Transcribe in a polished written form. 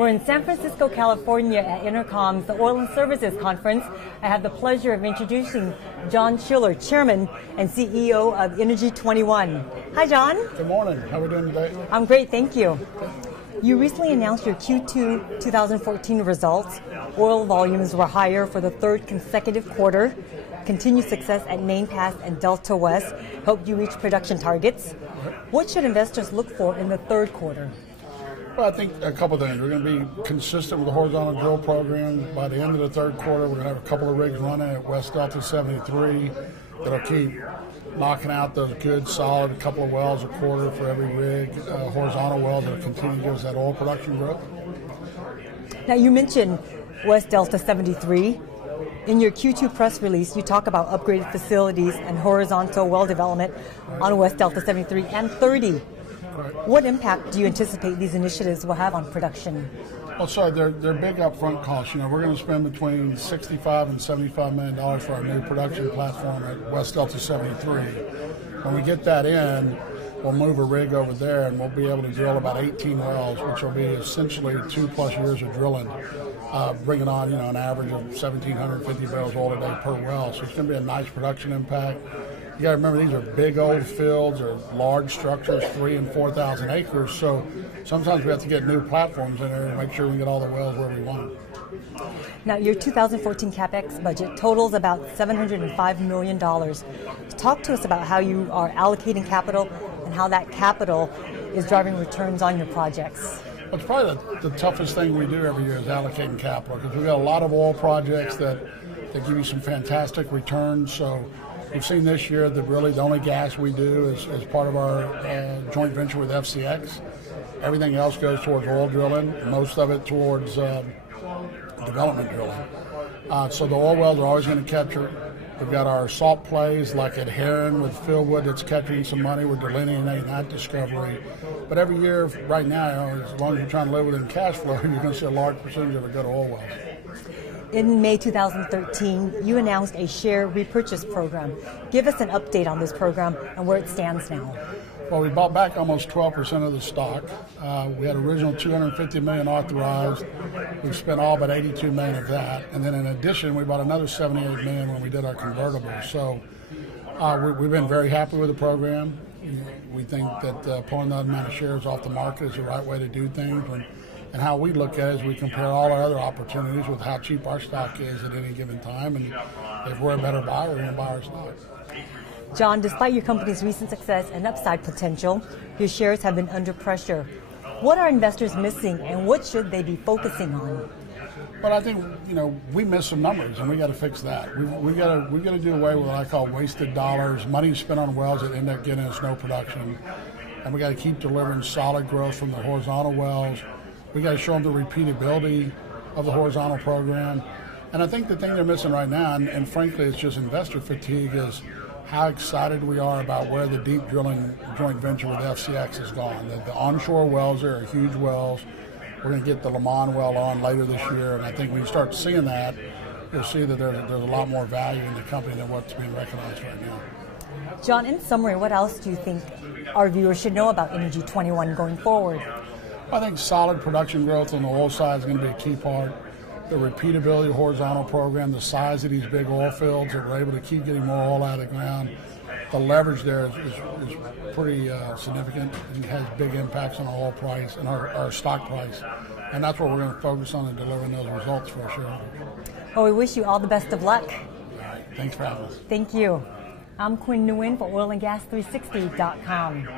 We're in San Francisco, California at EnerCom's the Oil and Services Conference. I have the pleasure of introducing John Schiller, Chairman and CEO of EnerCom. Hi, John. Good morning. How are we doing today? I'm great, thank you. You recently announced your Q2 2014 results. Oil volumes were higher for the third consecutive quarter. Continued success at Main Pass and Delta West helped you reach production targets. What should investors look for in the third quarter? Well, I think a couple of things. We're going to be consistent with the horizontal drill program. By the end of the third quarter, we're going to have a couple of rigs running at West Delta 73 that'll keep knocking out those good, solid couple of wells a quarter for every rig, horizontal wells that continue to give us that oil production growth. Now, you mentioned West Delta 73. In your Q2 press release, you talk about upgraded facilities and horizontal well development on West Delta 73 and 30. Correct. What impact do you anticipate these initiatives will have on production? Well, sorry, they're big upfront costs. You know, we're going to spend between $65 and $75 million for our new production platform at West Delta 73. When we get that in, we'll move a rig over there and we'll be able to drill about 18 wells, which will be essentially 2+ years of drilling, bringing on, an average of 1,750 barrels oil a day per well. So it's going to be a nice production impact. You got to remember, these are big old fields or large structures, 3,000 and 4,000 acres. So sometimes we have to get new platforms in there and make sure we get all the wells where we want them. Now, your 2014 CapEx budget totals about $705 million. Talk to us about how you are allocating capital and how that capital is driving returns on your projects. Well, it's probably the toughest thing we do every year is allocating capital, because we've got a lot of oil projects that give you some fantastic returns. So we've seen this year that really the only gas we do is part of our joint venture with XXI. Everything else goes towards oil drilling, most of it towards development drilling. So the oil wells are always going to capture. We've got our salt plays like at Heron with Fieldwood that's capturing some money. We're delineating that discovery. But every year right now, as long as you're trying to live within cash flow, you're going to see a large percentage of it go to oil wells. In May 2013, you announced a share repurchase program. Give us an update on this program and where it stands now. Well, we bought back almost 12% of the stock. We had original $250 million authorized. We've spent all but $82 million of that. And then in addition, we bought another $78 million when we did our convertible. So we've been very happy with the program. We think that pulling that amount of shares off the market is the right way to do things. And how we look at it is we compare all our other opportunities with how cheap our stock is at any given time. And if we're a better buyer, we're going to buy our stock. John, despite your company's recent success and upside potential, your shares have been under pressure. What are investors missing, and what should they be focusing on? Well, I think we missed some numbers, and we got to fix that. We got to do away with what I call wasted dollars, money spent on wells that end up getting us no production, and we got to keep delivering solid growth from the horizontal wells. We got to show them the repeatability of the horizontal program, and I think the thing they're missing right now, and frankly, it's just investor fatigue, is how excited we are about where the deep drilling joint venture with FCX has gone. The onshore wells there are huge wells. We're going to get the Le Mans well on later this year, and I think when you start seeing that, you'll see that there's a lot more value in the company than what's being recognized right now. John, in summary, what else do you think our viewers should know about EnerCom going forward? I think solid production growth on the oil side is going to be a key part. The repeatability of the horizontal program, the size of these big oil fields that we're able to keep getting more oil out of the ground. The leverage there is pretty significant and has big impacts on our oil price and our stock price. And that's what we're going to focus on in delivering those results for our shareholders. Well, we wish you all the best of luck. All right. Thanks for having us. Thank you. I'm Quinn Nguyen for oilandgas360.com.